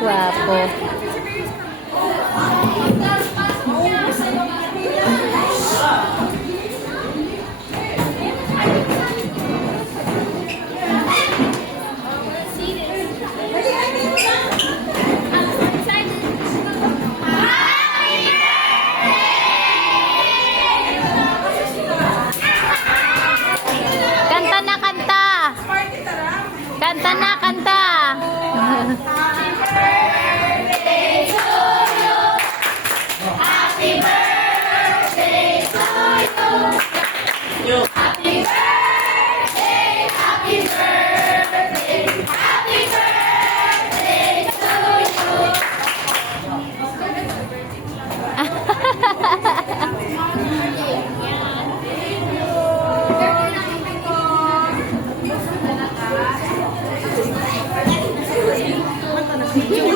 Guwapo. Kanta na, kanta! Kanta na, kanta! Happy birthday to you. Happy birthday, happy birthday, happy birthday to you.